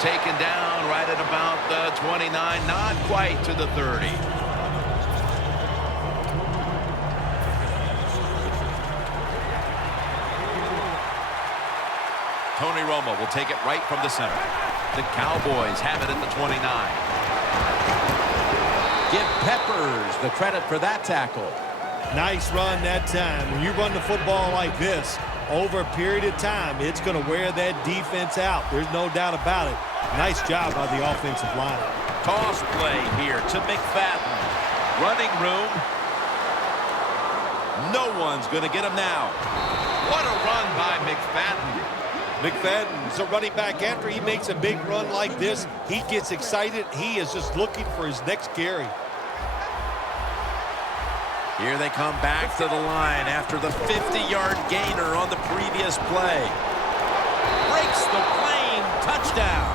taken down right at about the 29, not quite to the 30. Tony Romo will take it right from the center. The Cowboys have it at the 29. Give Peppers the credit for that tackle. Nice run that time. When you run the football like this, over a period of time, it's going to wear that defense out. There's no doubt about it. Nice job by the offensive line. Toss play here to McFadden. Running room. No one's going to get him now. What a run by McFadden. McFadden's a running back. After he makes a big run like this, he gets excited. He is just looking for his next carry. Here they come back to the line after the 50-yard gainer on the previous play. Breaks the plane, touchdown.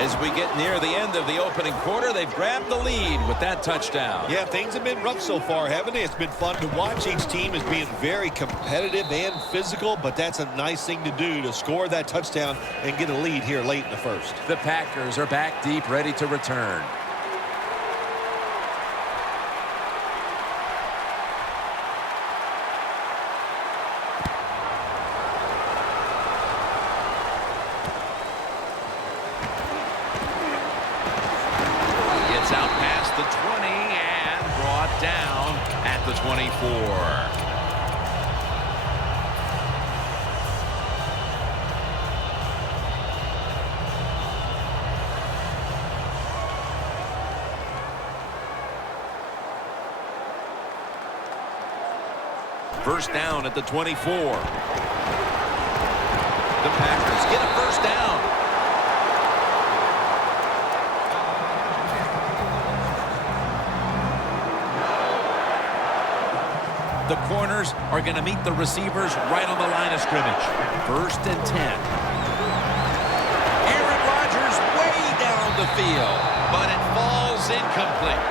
As we get near the end of the opening quarter, they've grabbed the lead with that touchdown. Yeah, things have been rough so far, haven't they? It's been fun to watch. Each team is being very competitive and physical, but that's a nice thing to do, to score that touchdown and get a lead here late in the first. The Packers are back deep, ready to return. Out past the 20 and brought down at the 24. First down at the 24. The Packers get a first down. The corners are going to meet the receivers right on the line of scrimmage. First and 10. Aaron Rodgers way down the field, but it falls incomplete.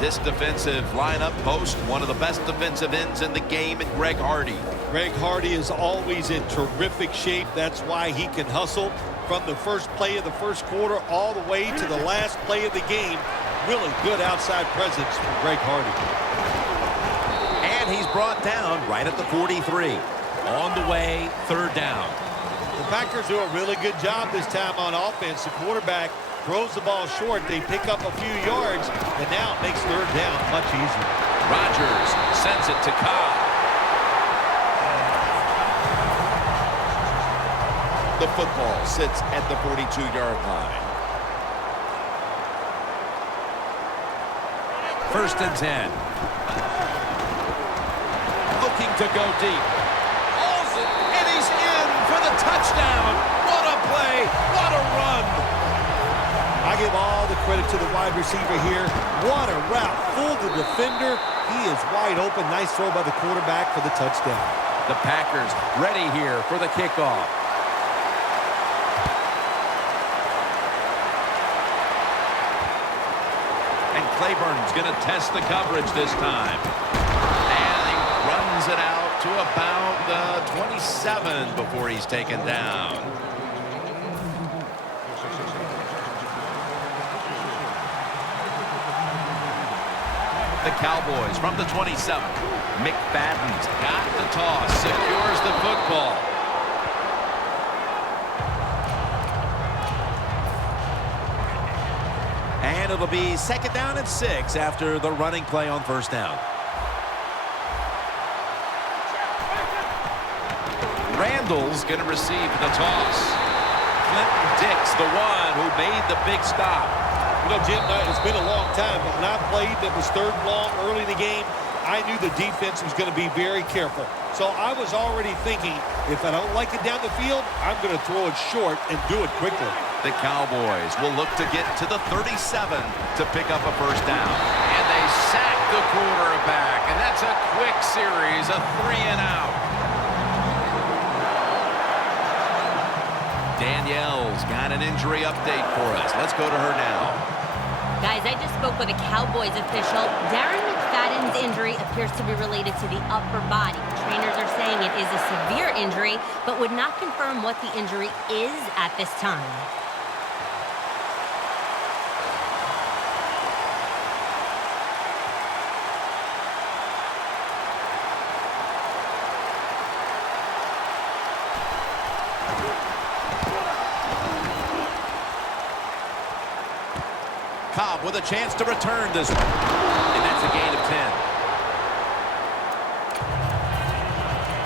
This defensive lineup boasts one of the best defensive ends in the game in Greg Hardy. Greg Hardy is always in terrific shape. That's why he can hustle from the first play of the first quarter all the way to the last play of the game. Really good outside presence from Greg Hardy. And he's brought down right at the 43. On the way, third down. The Packers do a really good job this time on offense. The quarterback throws the ball short. They pick up a few yards, and now it makes third down much easier. Rodgers sends it to Cobb. The football sits at the 42-yard line. First and 10. Looking to go deep. And he's in for the touchdown. What a play. What a run. I give all the credit to the wide receiver here. What a route. Fooled the defender. He is wide open. Nice throw by the quarterback for the touchdown. The Packers ready here for the kickoff. Clayborn's going to test the coverage this time. And he runs it out to about the 27 before he's taken down. The Cowboys from the 27. McFadden's got the toss, secures the football. And it'll be second down and 6 after the running play on first down. Randall's going to receive the toss. Clinton Dix, the one who made the big stop. You know, Jim, it's been a long time, but when I played that was third and long early in the game, I knew the defense was going to be very careful. So I was already thinking, if I don't like it down the field, I'm going to throw it short and do it quickly. The Cowboys will look to get to the 37 to pick up a first down. And they sack the quarterback, and that's a quick series, a 3-and-out. Danielle's got an injury update for us. Let's go to her now. Guys, I just spoke with a Cowboys official. Darren McFadden's injury appears to be related to the upper body. Trainers are saying it is a severe injury, but would not confirm what the injury is at this time. Cobb with a chance to return this one. And that's a gain of 10.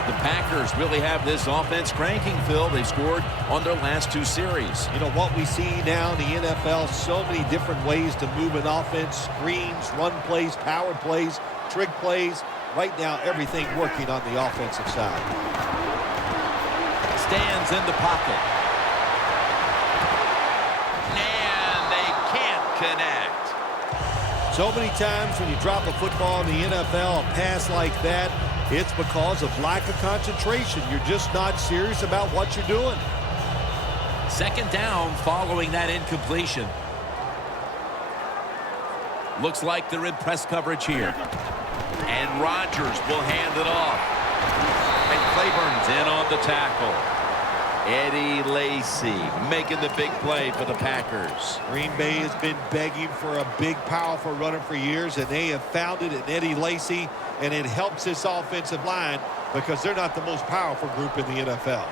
The Packers really have this offense cranking, Phil. They've scored on their last 2 series. You know, what we see now in the NFL, so many different ways to move an offense. Screens, run plays, power plays, trick plays. Right now, everything working on the offensive side. Stands in the pocket. Connect. So many times when you drop a football in the NFL, a pass like that, it's because of lack of concentration. You're just not serious about what you're doing. Second down following that incompletion. Looks like they're in press coverage here. And Rodgers will hand it off. And Claiborne's in on the tackle. Eddie Lacy making the big play for the Packers. Green Bay has been begging for a big, powerful runner for years, and they have found it in Eddie Lacy, and it helps this offensive line because they're not the most powerful group in the NFL.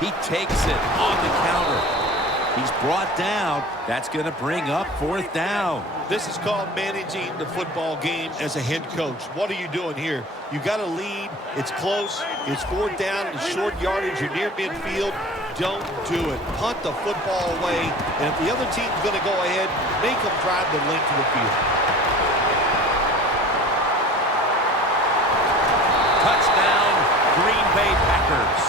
He takes it on the counter. He's brought down. That's going to bring up 4th down. This is called managing the football game as a head coach. What are you doing here? You got to lead. It's close. It's 4th down. It's short yardage. You're near midfield. Don't do it. Punt the football away. And if the other team's going to go ahead, make them drive the length of the field. Touchdown, Green Bay Packers.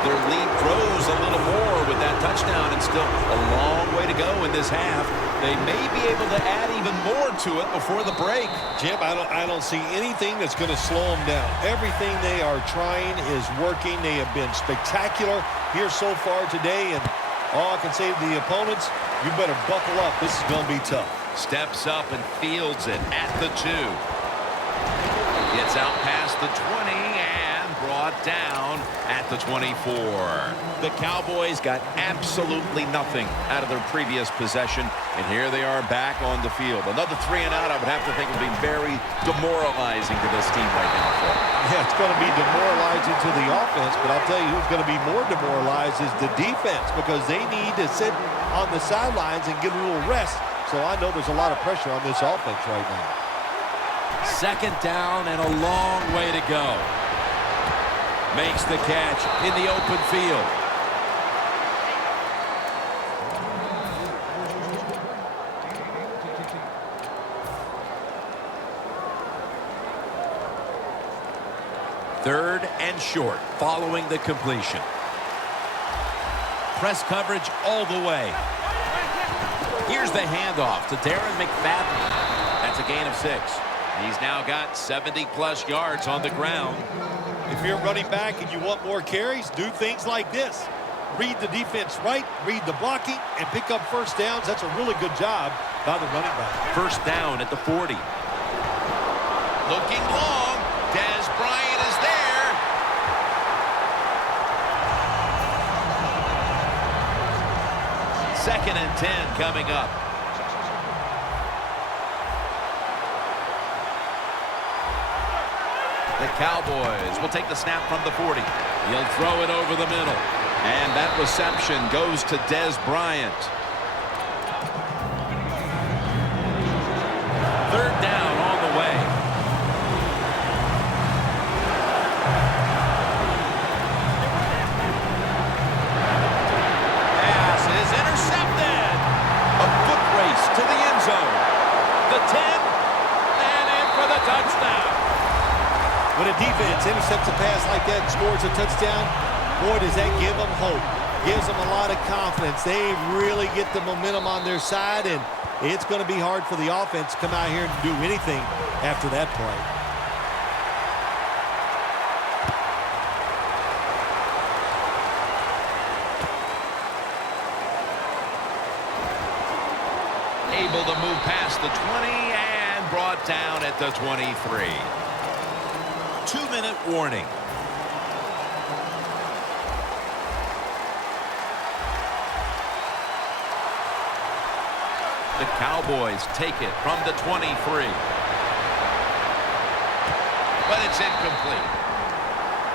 Their lead grows a little more with that touchdown, and still a long way to go in this half. They may be able to add even more to it before the break. Jim, I don't see anything that's going to slow them down. Everything they are trying is working. They have been spectacular here so far today, and all I can say to the opponents, you better buckle up. This is going to be tough. Steps up and fields it at the 2. Gets out past the 20 and brought down at the 24. The Cowboys got absolutely nothing out of their previous possession, and here they are back on the field. Another 3 and out, I would have to think, would be very demoralizing to this team right now, Phil. Yeah, it's going to be demoralizing to the offense, but I'll tell you who's going to be more demoralized is the defense, because they need to sit on the sidelines and get a little rest. So I know there's a lot of pressure on this offense right now. Second down and a long way to go. Makes the catch in the open field. Third and short following the completion. Press coverage all the way. Here's the handoff to Darren McFadden. That's a gain of 6. He's now got 70-plus yards on the ground. If you're running back and you want more carries, do things like this. Read the defense right, read the blocking, and pick up first downs. That's a really good job by the running back. First down at the 40. Looking long. Dez Bryant is there. Second and 10 coming up. The Cowboys will take the snap from the 40. He'll throw it over the middle. And that reception goes to Dez Bryant. Third down on the way. Pass is intercepted. A foot race to the end zone. The 10, and in for the touchdown. When a defense intercepts a pass like that and scores a touchdown, boy, does that give them hope. Gives them a lot of confidence. They really get the momentum on their side, and it's going to be hard for the offense to come out here and do anything after that play. A able to move past the 20 and brought down at the 23. 2-minute warning. The Cowboys take it from the 23. But it's incomplete.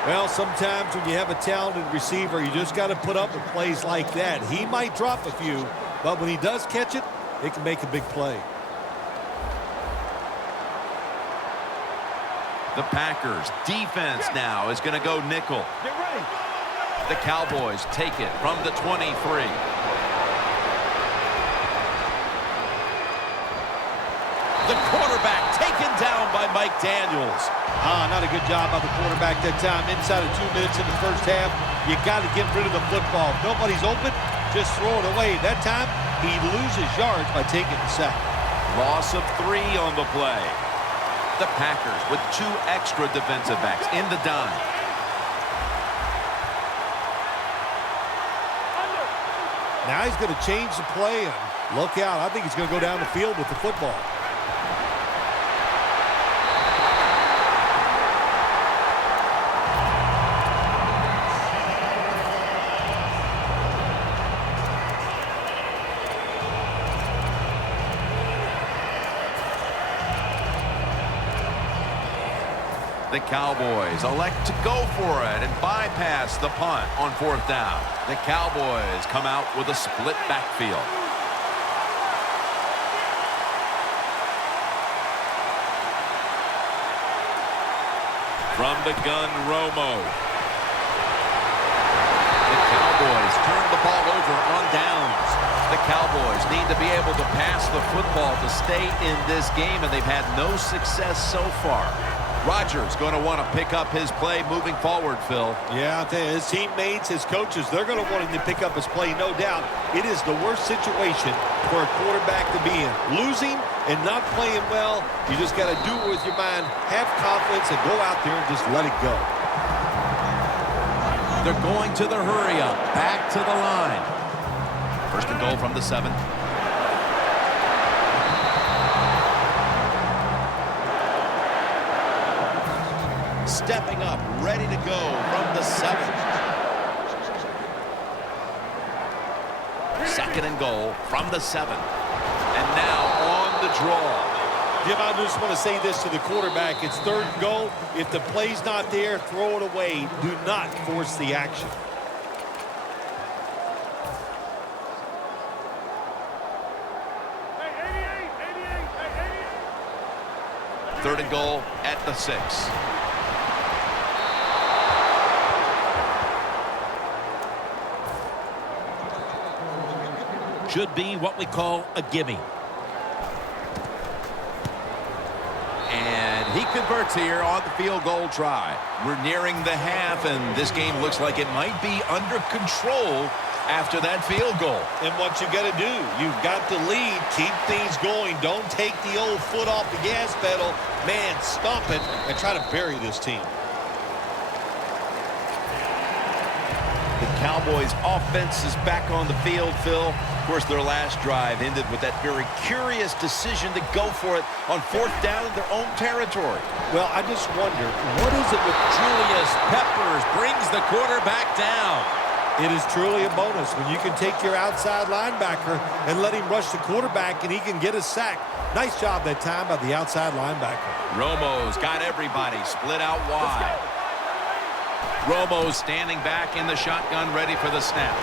Well, sometimes when you have a talented receiver, you just got to put up with plays like that. He might drop a few, but when he does catch it, it can make a big play. The Packers defense now is going to go nickel. Get ready. The Cowboys take it from the 23. The quarterback taken down by Mike Daniels. Not a good job by the quarterback that time. Inside of 2 minutes in the first half, you got to get rid of the football. If nobody's open, just throw it away. That time, he loses yards by taking the sack. Loss of 3 on the play. The Packers with 2 extra defensive backs in the dime. Now he's going to change the play, and look out. I think he's going to go down the field with the football. The Cowboys elect to go for it and bypass the punt on 4th down. The Cowboys come out with a split backfield. From the gun, Romo. The Cowboys turn the ball over on downs. The Cowboys need to be able to pass the football to stay in this game, and they've had no success so far. Rodgers going to want to pick up his play moving forward, Phil. Yeah, I'll tell you, his teammates, his coaches, they're going to want him to pick up his play, no doubt. It is the worst situation for a quarterback to be in. Losing and not playing well, you just got to do it with your mind, have confidence, and go out there and just let it go. They're going to the hurry-up. Back to the line. 1st and goal from the 7. Stepping up, ready to go from the 7. 2nd and goal from the 7. And now on the draw. Jim, I just want to say this to the quarterback. It's 3rd and goal. If the play's not there, throw it away. Do not force the action. Third and goal at the 6. Should be what we call a gimme. And he converts here on the field goal try. We're nearing the half, and this game looks like it might be under control after that field goal. And what you got to do, you've got to lead, keep things going. Don't take the old foot off the gas pedal. Man, stomp it and try to bury this team. The Cowboys offense is back on the field, Phil. Of course, their last drive ended with that very curious decision to go for it on 4th down in their own territory. Well, I just wonder, what is it with Julius Peppers brings the quarterback down. It is truly a bonus when you can take your outside linebacker and let him rush the quarterback and he can get a sack. Nice job that time by the outside linebacker. Romo's got everybody split out wide. Romo standing back in the shotgun, ready for the snap.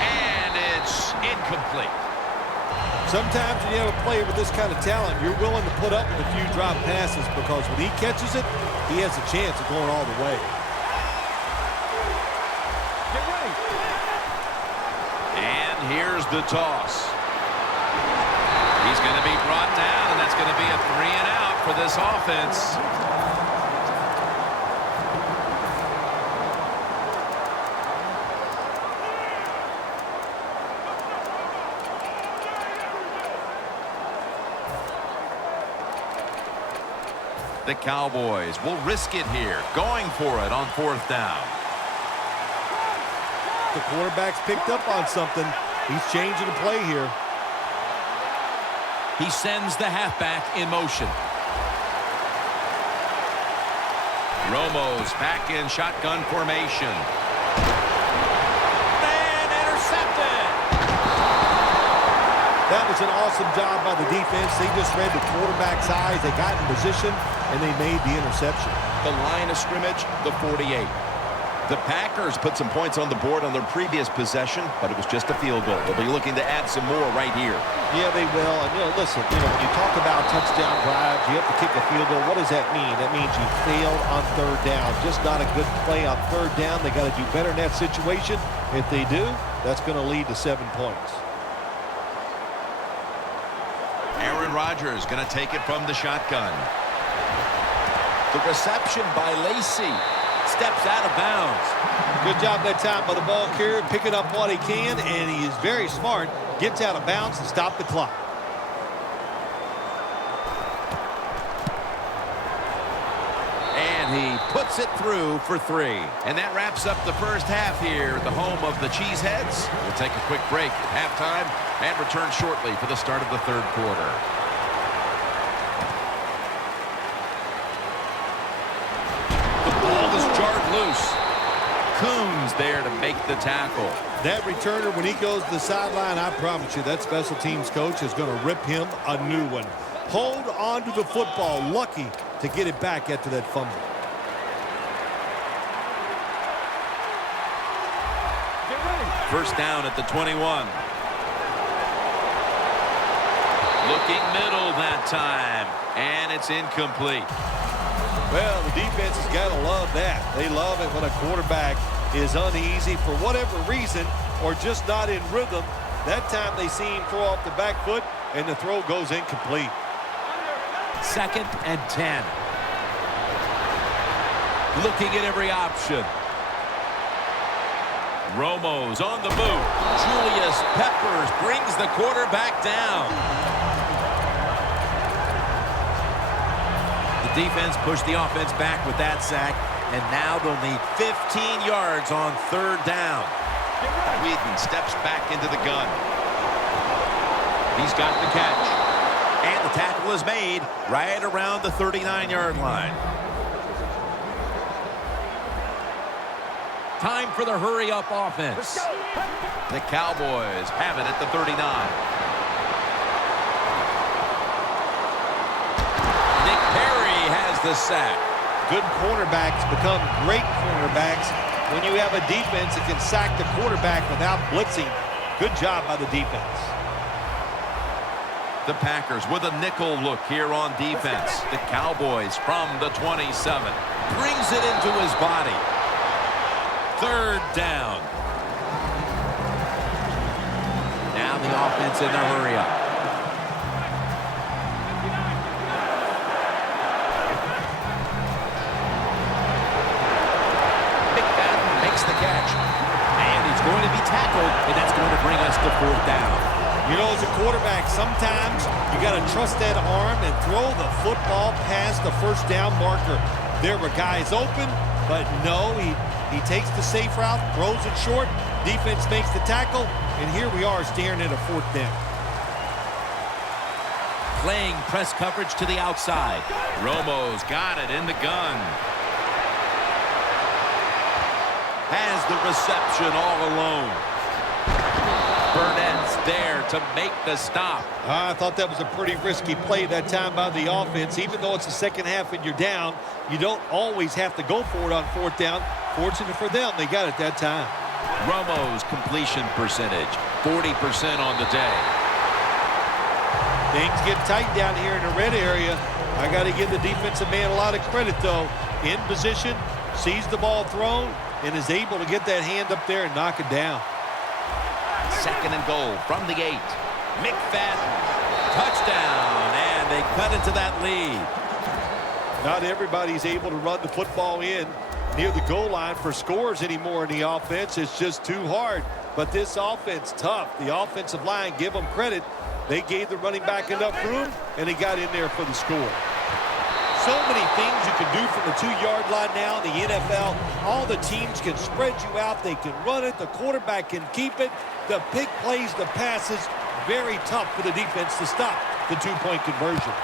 And it's incomplete. Sometimes when you have a player with this kind of talent, you're willing to put up with a few drop passes because when he catches it, he has a chance of going all the way. Get ready. And here's the toss. He's going to be brought down, and that's going to be a 3 and out for this offense. The Cowboys will risk it here, going for it on 4th down. The quarterback's picked up on something. He's changing the play here. He sends the halfback in motion. Romo's back in shotgun formation. And intercepted. That was an awesome job by the defense. They just read the quarterback's eyes. They got in position, and they made the interception. The line of scrimmage, the 48. The Packers put some points on the board on their previous possession, but it was just a field goal. They'll be looking to add some more right here. Yeah, they will. And, listen, when you talk about touchdown drives, you have to kick a field goal. What does that mean? That means you failed on third down. Just not a good play on third down. They got to do better in that situation. If they do, that's going to lead to 7 points. Aaron Rodgers going to take it from the shotgun. The reception by Lacy. Steps out of bounds. Good job that time by the ball carrier, picking up what he can, and he is very smart. Gets out of bounds and stop the clock. And he puts it through for 3. And that wraps up the first half here at the home of the Cheeseheads. We'll take a quick break at halftime and return shortly for the start of the third quarter. Loose. Coons there to make the tackle. That returner, when he goes to the sideline, I promise you, that special teams coach is going to rip him a new one. Hold on to the football. Lucky to get it back after that fumble. First down at the 21. Looking middle that time. And it's incomplete. Well, the defense has got to love that. They love it when a quarterback is uneasy for whatever reason or just not in rhythm. That time they see him throw off the back foot, and the throw goes incomplete. 2nd and 10. Looking at every option. Romo's on the move. Julius Peppers brings the quarterback down. Defense pushed the offense back with that sack, and now they'll need 15 yards on third down. Whedon steps back into the gun. He's got the catch. And the tackle is made right around the 39-yard line. Time for the hurry-up offense. The Cowboys have it at the 39. The sack. Good cornerbacks become great cornerbacks when you have a defense that can sack the quarterback without blitzing. Good job by the defense. The Packers with a nickel look here on defense. The Cowboys from the 27. Brings it into his body. Third down. Now the offense in the hurry-up. Going to be tackled, and that's going to bring us to 4th down. You know, as a quarterback, sometimes you got to trust that arm and throw the football past the first down marker. There were guys open, but no, he takes the safe route, throws it short, defense makes the tackle, and here we are staring at a 4th down. Playing press coverage to the outside. Romo's got it in the gun. Has the reception all alone. Burnett's there to make the stop. I thought that was a pretty risky play that time by the offense. Even though it's the second half and you're down, you don't always have to go for it on 4th down. Fortunate for them, they got it that time. Romo's completion percentage, 40% on the day. Things get tight down here in the red area. I got to give the defensive man a lot of credit, though. In position, sees the ball thrown, and is able to get that hand up there and knock it down. 2nd and goal from the 8. McFadden. Touchdown, and they cut into that lead. Not everybody's able to run the football in near the goal line for scores anymore in the offense. It's just too hard. But this offense, tough. The offensive line, give them credit. They gave the running back enough room, and he got in there for the score. so many things you can do from the 2-yard line now in the NFL. All the teams can spread you out. They can run it. The quarterback can keep it. The big plays, the passes, very tough for the defense to stop the 2-point conversion.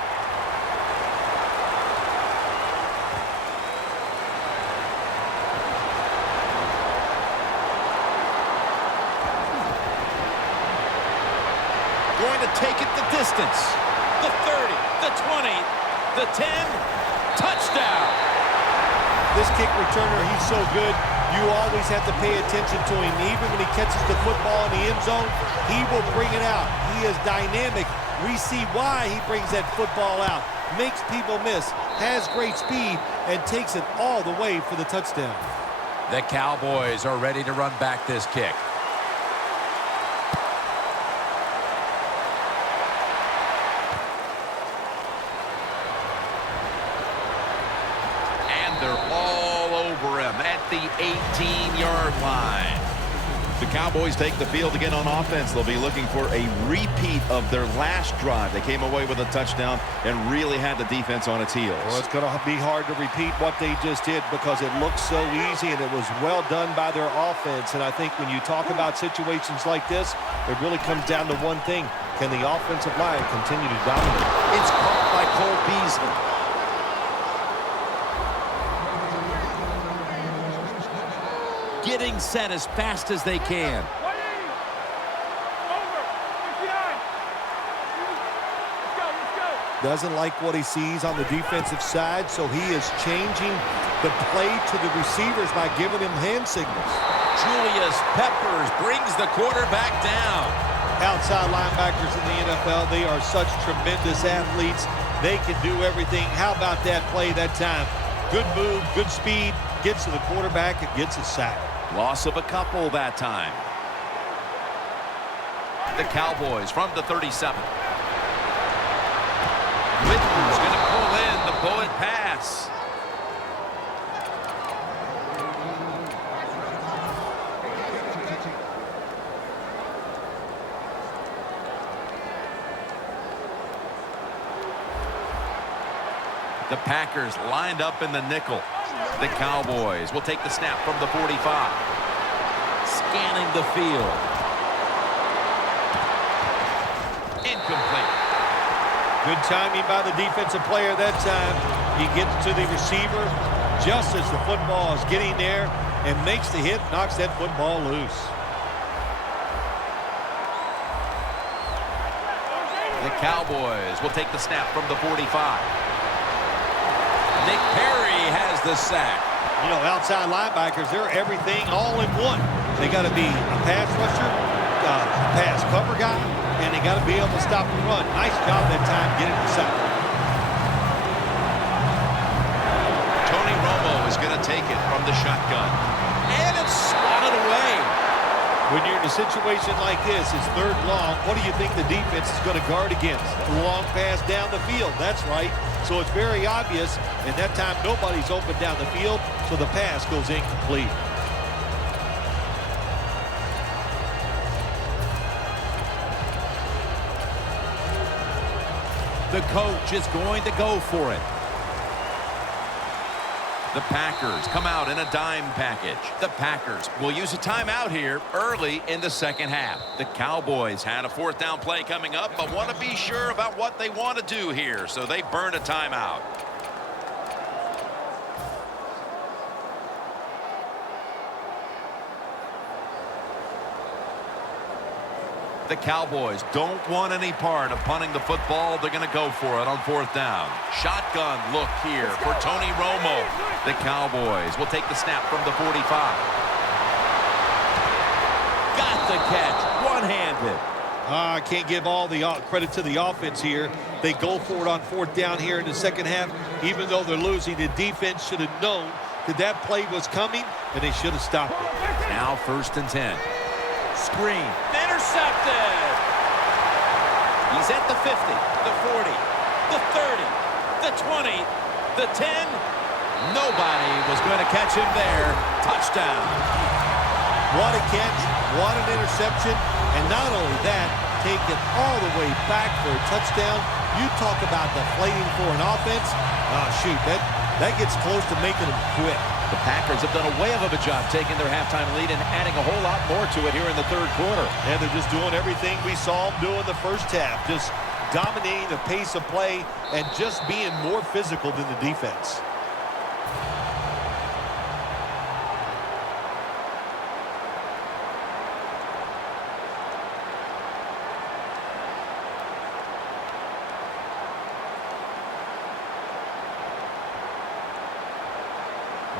Going to take it the distance. The 30, the 20, the 10, touchdown. This kick returner, he's so good. You always have to pay attention to him. Even when he catches the football in the end zone, he will bring it out. He is dynamic. We see why he brings that football out. Makes people miss, has great speed, and takes it all the way for the touchdown. The Cowboys are ready to run back this kick. They're all over him at the 18-yard line. The Cowboys take the field again on offense. They'll be looking for a repeat of their last drive. They came away with a touchdown and really had the defense on its heels. Well, it's going to be hard to repeat what they just did because it looked so easy and it was well done by their offense. And I think when you talk about situations like this, it really comes down to one thing. Can the offensive line continue to dominate? It's caught by Cole Beasley. Getting set as fast as they can. Doesn't like what he sees on the defensive side, so he is changing the play to the receivers by giving him hand signals. Julius Peppers brings the quarterback down. Outside linebackers in the NFL, they are such tremendous athletes. They can do everything. How about that play that time? Good move, good speed, gets to the quarterback and gets a sack. Loss of a couple that time. The Cowboys from the 37. Witten's going to pull in the bullet pass. The Packers lined up in the nickel. The Cowboys will take the snap from the 45. Scanning the field. Incomplete. Good timing by the defensive player that time. He gets to the receiver just as the football is getting there and makes the hit, knocks that football loose. The Cowboys will take the snap from the 45. Nick Perry has the sack. You know, outside linebackers, they're everything all in one. They got to be a pass rusher, a pass cover guy, and they got to be able to stop the run. Nice job that time getting the sack. Tony Romo is going to take it from the shotgun. And it's swatted away. When you're in a situation like this, it's third long. What do you think the defense is going to guard against? A long pass down the field. That's right. So it's very obvious, and that time nobody's open down the field, so the pass goes incomplete. The coach is going to go for it. The Packers come out in a dime package. The Packers will use a timeout here early in the second half. The Cowboys had a fourth down play coming up, but want to be sure about what they want to do here, so they burn a timeout. The Cowboys don't want any part of punting the football. They're going to go for it on fourth down. Shotgun look here for Tony Romo. The Cowboys will take the snap from the 45. Got the catch, one-handed. I can't give all the credit to the offense here. They go for it on fourth down here in the second half. Even though they're losing, the defense should have known that play was coming, and they should have stopped it. Now first and 10. Screen, intercepted. He's at the 50, The 40, the 30, the 20, the 10. Nobody was going to catch him there. Touchdown. What a catch, what an interception, and not only that, take it all the way back for a touchdown. You talk about deflating for an offense. Oh, shoot, that gets close to making them quit. The Packers have done a way of a job taking their halftime lead and adding a whole lot more to it here in the third quarter. And they're just doing everything we saw them do in the first half, just dominating the pace of play and just being more physical than the defense.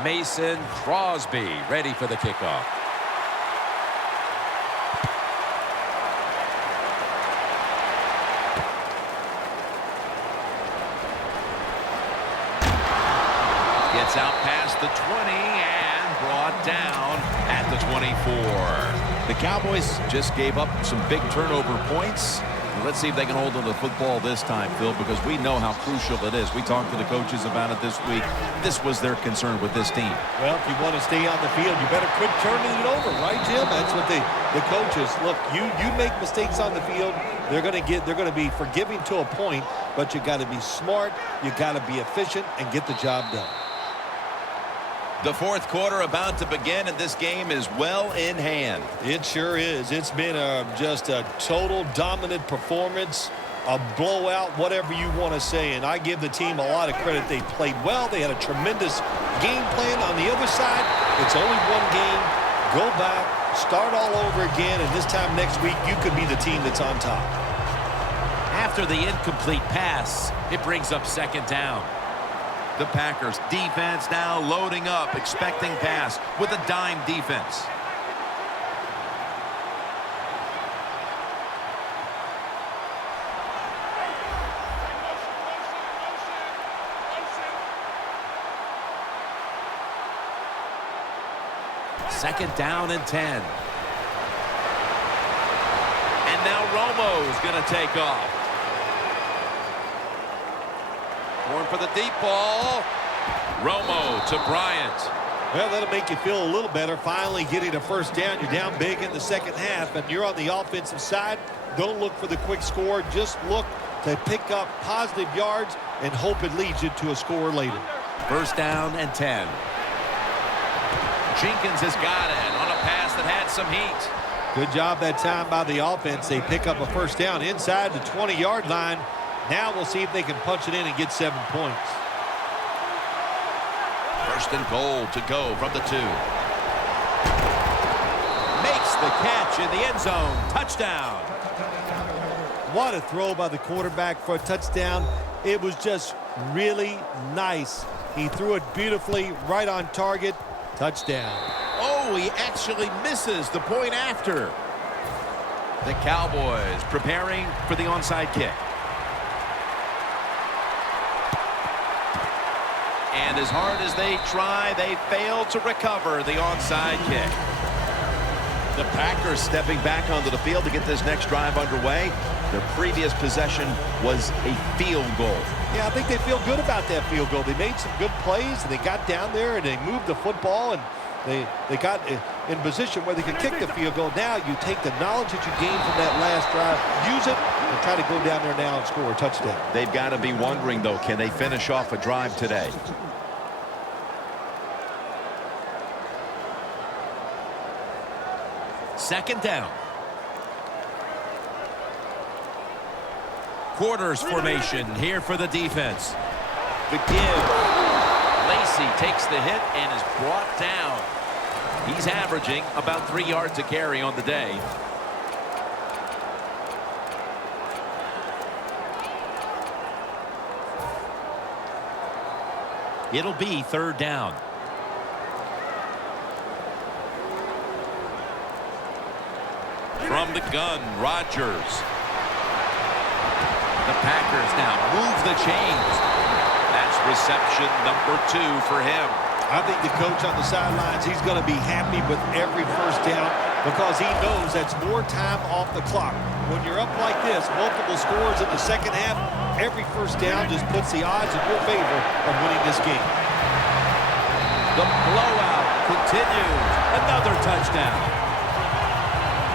Mason Crosby ready for the kickoff. Gets out past the 20 and brought down at the 24. The Cowboys just gave up some big turnover points. Let's see if they can hold on to the football this time, Phil, because we know how crucial it is. We talked to the coaches about it this week. This was their concern with this team. Well, if you want to stay on the field, you better quit turning it over, right, Jim? That's what the coaches look. You make mistakes on the field, they're going to be forgiving to a point, but you got to be smart, you got to be efficient, and get the job done. The fourth quarter about to begin, and this game is well in hand. It sure is. It's been just a total dominant performance, a blowout, whatever you want to say. And I give the team a lot of credit. They played well. They had a tremendous game plan. On the other side, it's only one game. Go back, start all over again, and this time next week, you could be the team that's on top. After the incomplete pass, it brings up second down. The Packers defense now loading up, expecting pass with a dime defense. Second down and 10. And now Romo's going to take off. Going for the deep ball. Romo to Bryant. Well, that'll make you feel a little better. Finally getting a first down. You're down big in the second half, and you're on the offensive side. Don't look for the quick score. Just look to pick up positive yards and hope it leads you to a score later. First down and 10. Jenkins has got it on a pass that had some heat. Good job that time by the offense. They pick up a first down inside the 20-yard line. Now we'll see if they can punch it in and get 7 points. First and goal to go from the 2. Makes the catch in the end zone. Touchdown. What a throw by the quarterback for a touchdown. It was just really nice. He threw it beautifully, right on target. Touchdown. Oh, he actually misses the point after. The Cowboys preparing for the onside kick. And as hard as they try, they fail to recover the onside kick. The Packers stepping back onto the field to get this next drive underway. Their previous possession was a field goal. Yeah, I think they feel good about that field goal. They made some good plays, and they got down there, and they moved the football, and they got in position where they could kick the field goal. Now you take the knowledge that you gained from that last drive, use it, and try to go down there now and score a touchdown. They've got to be wondering, though, can they finish off a drive today? Second down. Quarters formation here for the defense. The give. Lacey takes the hit and is brought down. He's averaging about 3 yards a carry on the day. It'll be third down. From the gun, Rodgers. The Packers now move the chains. That's reception number 2 for him. I think the coach on the sidelines, he's going to be happy with every first down because he knows that's more time off the clock. When you're up like this, multiple scores in the second half, every first down just puts the odds in your favor of winning this game. The blowout continues. Another touchdown.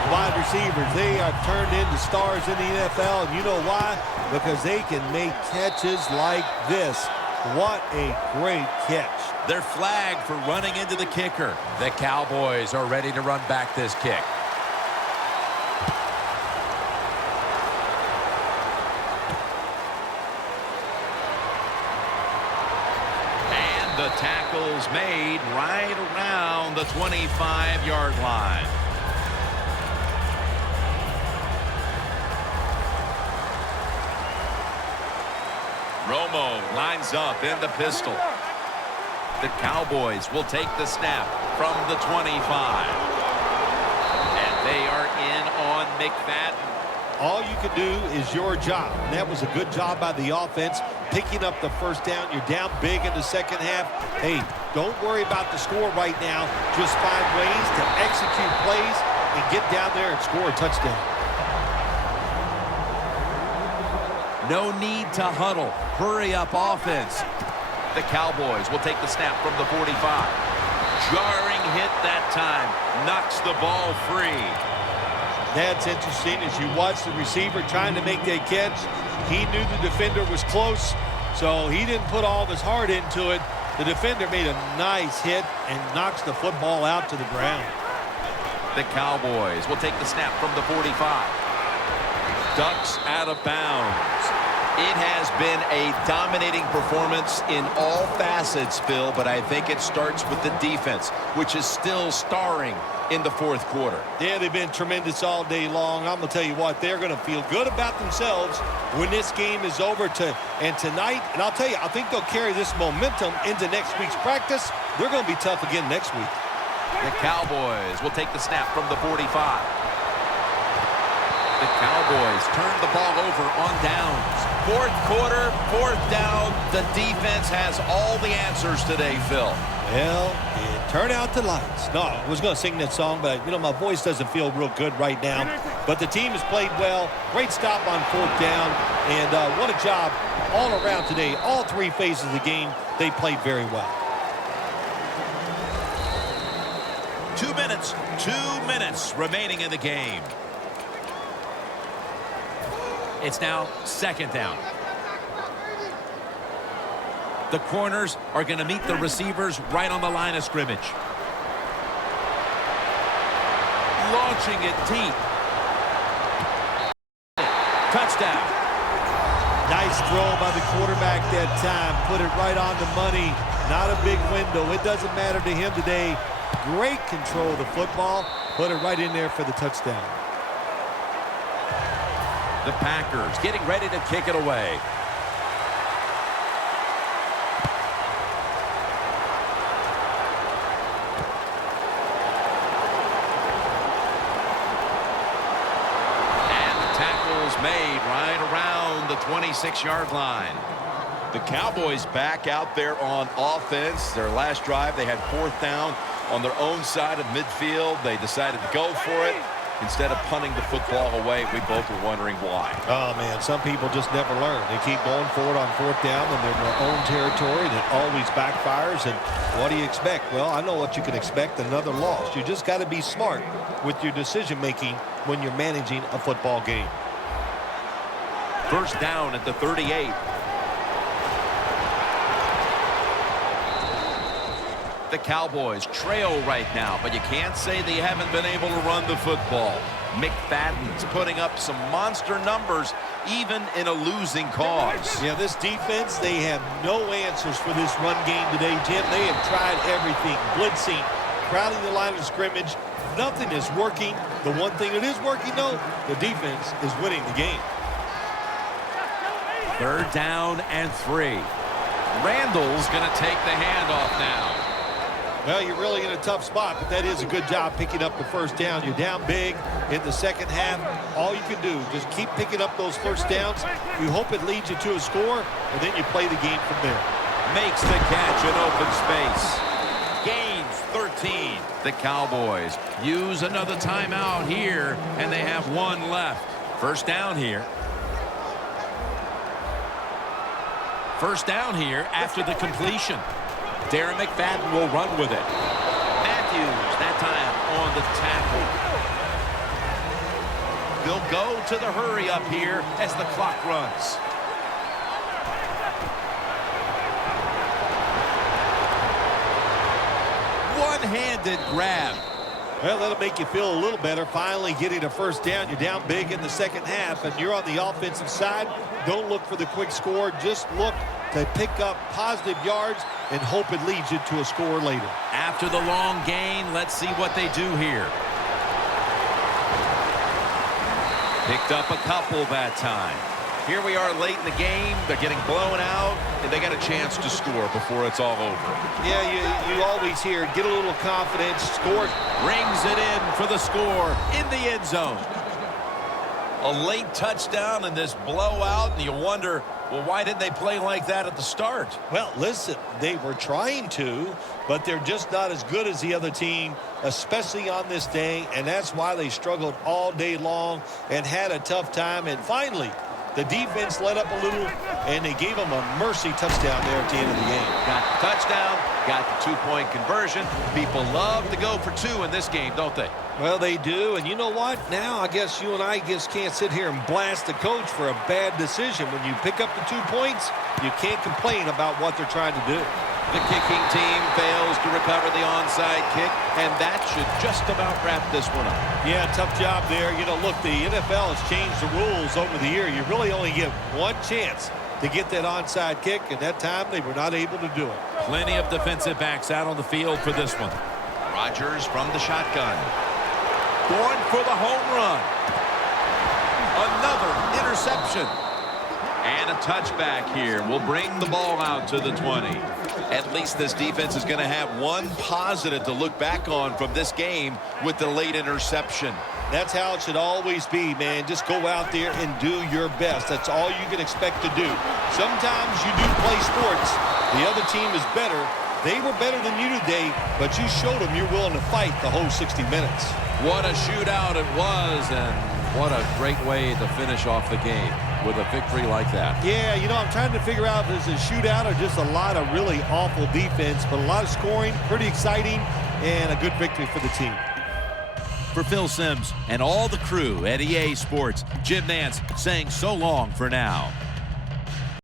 Wide receivers, they are turned into stars in the NFL, and you know why? Because they can make catches like this. What a great catch. They're flagged for running into the kicker. The Cowboys are ready to run back this kick. And the tackle's made right around the 25-yard line. Romo lines up in the pistol. The Cowboys will take the snap from the 25. And they are in on McFadden. All you can do is your job. And that was a good job by the offense, picking up the first down. You're down big in the second half. Hey, don't worry about the score right now. Just find ways to execute plays and get down there and score a touchdown. No need to huddle. Hurry up offense. The Cowboys will take the snap from the 45. Jarring hit that time. Knocks the ball free. That's interesting. As you watch the receiver trying to make that catch, he knew the defender was close, so he didn't put all of his heart into it. The defender made a nice hit and knocks the football out to the ground. The Cowboys will take the snap from the 45. Ducks out of bounds. It has been a dominating performance in all facets, Phil, but I think it starts with the defense, which is still starring in the fourth quarter. Yeah, they've been tremendous all day long. I'm going to tell you what, they're going to feel good about themselves when this game is over tonight. And I'll tell you, I think they'll carry this momentum into next week's practice. They're going to be tough again next week. The Cowboys will take the snap from the 45. The Cowboys turn the ball over on downs. Fourth quarter, fourth down. The defense has all the answers today, Phil. Well, it turned out the lights. No, I was going to sing that song, but, you know, my voice doesn't feel real good right now. But the team has played well. Great stop on fourth down. And what a job all around today. All three phases of the game, they played very well. 2 minutes remaining in the game. It's now second down. The corners are going to meet the receivers right on the line of scrimmage. Launching it deep. Touchdown. Nice throw by the quarterback that time. Put it right on the money. Not a big window. It doesn't matter to him today. Great control of the football. Put it right in there for the touchdown. The Packers getting ready to kick it away. And the tackle's made right around the 26-yard line. The Cowboys back out there on offense. Their last drive, they had fourth down on their own side of midfield. They decided to go for it instead of punting the football away. We both were wondering why. Oh, man, some people just never learn. They keep going for it on fourth down when they're in their own territory. That always backfires. And what do you expect? Well, I know what you can expect, another loss. You just got to be smart with your decision-making when you're managing a football game. First down at the 38. The Cowboys trail right now, but you can't say they haven't been able to run the football. McFadden's putting up some monster numbers, even in a losing cause. Yeah, this defense, they have no answers for this run game today, Jim. They have tried everything. Blitzing, crowding the line of scrimmage. Nothing is working. The one thing that is working, though, the defense is winning the game. Third down and 3. Randall's going to take the handoff now. Well, you're really in a tough spot, but that is a good job picking up the first down. You're down big in the second half. All you can do, just keep picking up those first downs. You hope it leads you to a score, and then you play the game from there. Makes the catch in open space. Gains 13. The Cowboys use another timeout here, and they have one left. First down here. First down here after the completion. Darren McFadden will run with it. Matthews, that time on the tackle. They'll go to the hurry up here as the clock runs. one-handed grab. Well, that'll make you feel a little better. Finally getting a first down. You're down big in the second half, and you're on the offensive side. Don't look for the quick score. Just look to pick up positive yards and hope it leads you to a score later. After the long gain, let's see what they do here. Picked up a couple that time. Here we are late in the game. They're getting blown out, and they got a chance to score before it's all over. Yeah, you always hear, get a little confidence, score. Rings it in for the score in the end zone. A late touchdown in this blowout, and you wonder, well, why didn't they play like that at the start? Well, listen, they were trying to, but they're just not as good as the other team, especially on this day, and that's why they struggled all day long and had a tough time. And finally, the defense let up a little, and they gave them a mercy touchdown there at the end of the game. Got the touchdown, got the two-point conversion. People love to go for two in this game, don't they? Well, they do, and you know what? Now I guess you and I just can't sit here and blast the coach for a bad decision. When you pick up the 2 points, you can't complain about what they're trying to do. The kicking team fails to recover the onside kick, and that should just about wrap this one up. Yeah, tough job there. You know, look, the NFL has changed the rules over the year. You really only get one chance to get that onside kick, and that time they were not able to do it. Plenty of defensive backs out on the field for this one. Rodgers from the shotgun. Going for the home run. Another interception. And a touchback here will bring the ball out to the 20. At least this defense is going to have one positive to look back on from this game with the late interception. That's how it should always be, man. Just go out there and do your best. That's all you can expect to do. Sometimes you do play sports. The other team is better. They were better than you today, but you showed them you're willing to fight the whole 60 minutes. What a shootout it was, and what a great way to finish off the game with a victory like that. Yeah, you know, I'm trying to figure out if it's a shootout or just a lot of really awful defense, but a lot of scoring, pretty exciting, and a good victory for the team. For Phil Simms and all the crew at EA Sports, Jim Nance saying so long for now.